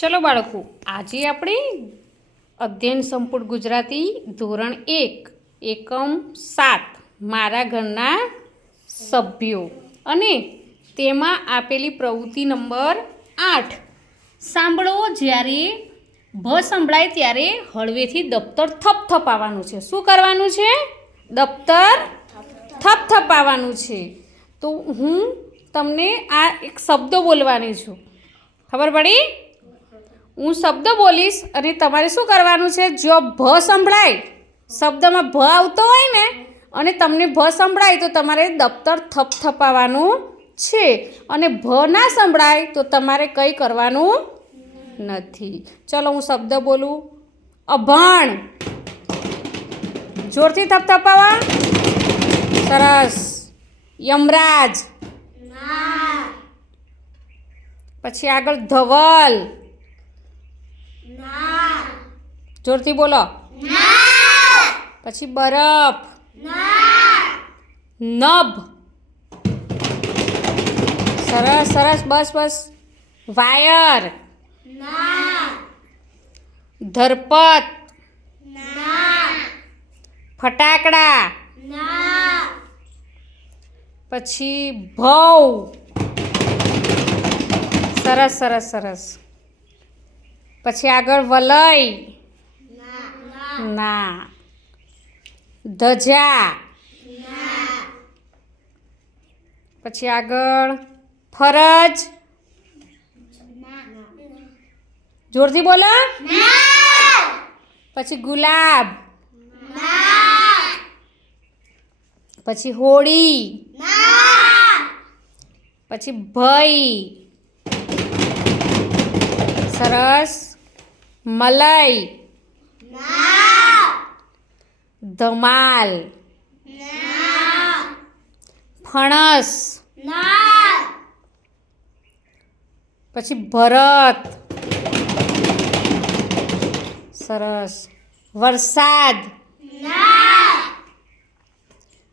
ચલો બાળકો, આજે આપણે અધ્યયન સંપૂર્ણ ગુજરાતી ધોરણ એક, એકમ સાત, મારા ઘરના સભ્યો. અને તેમાં આપેલી પ્રવૃત્તિ નંબર આઠ. સાંભળો, જ્યારે ભ સંભળાય ત્યારે હળવેથી દફતર થપથપાવવાનું છે. શું કરવાનું છે? દફતર થપથપાવવાનું છે. તો હું તમને આ એક શબ્દ બોલવાની છું. ખબર પડી? હું શબ્દ બોલીશ અને તમારે શું કરવાનું છે? જો ભ સંભળાય શબ્દમાં ભ આવતો હોય ને અને તમને ભ સંભળાય તો તમારે દફતર થપથપાવાનું છે. અને ભ ના સંભળાય તો તમારે કંઈ કરવાનું નથી. ચલો હું શબ્દ બોલું. અભણ. જોરથી થપથપાવા. સરસ. યમરાજ. પછી આગળ ધવલ. જોરથી બોલો. પછી બરફ. નભ સરસ સરસ બસ બસ. વાયર. ધરપત. ફટાકડા. પછી ભવ સરસ સરસ સરસ. પછી આગળ વલય. ના. ધજા. પછી આગળ ફરજ. જોરથી બોલો. પછી ગુલાબ. પછી હોળી. પછી ભય. સરસ. મલય ધમાલ ફણસ પછી ભરત સરસ વરસાદ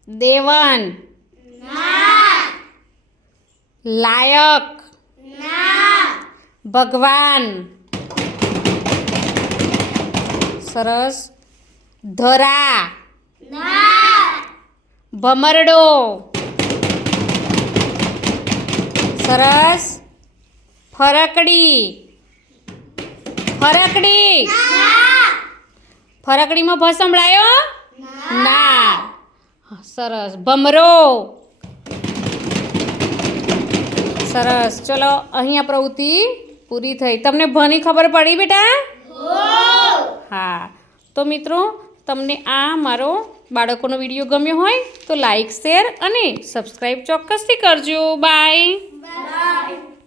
દેવન લાયક ભગવાન સરસ. ધરા. ભમરડો. સરસ. ફરકડી. ફરકડી. ફરકડીમાં ભ ના. સરસ. ભમરો. સરસ. ચલો, અહીંયા પ્રવૃત્તિ પૂરી થઈ. તમને ભની ખબર પડી બેટા? હા. તો મિત્રો, તમને આ મારો બાળકોનો વીડિયો ગમ્યો હોય તો લાઈક, શેર અને સબસ્ક્રાઈબ ચોક્કસથી કરજો. બાય.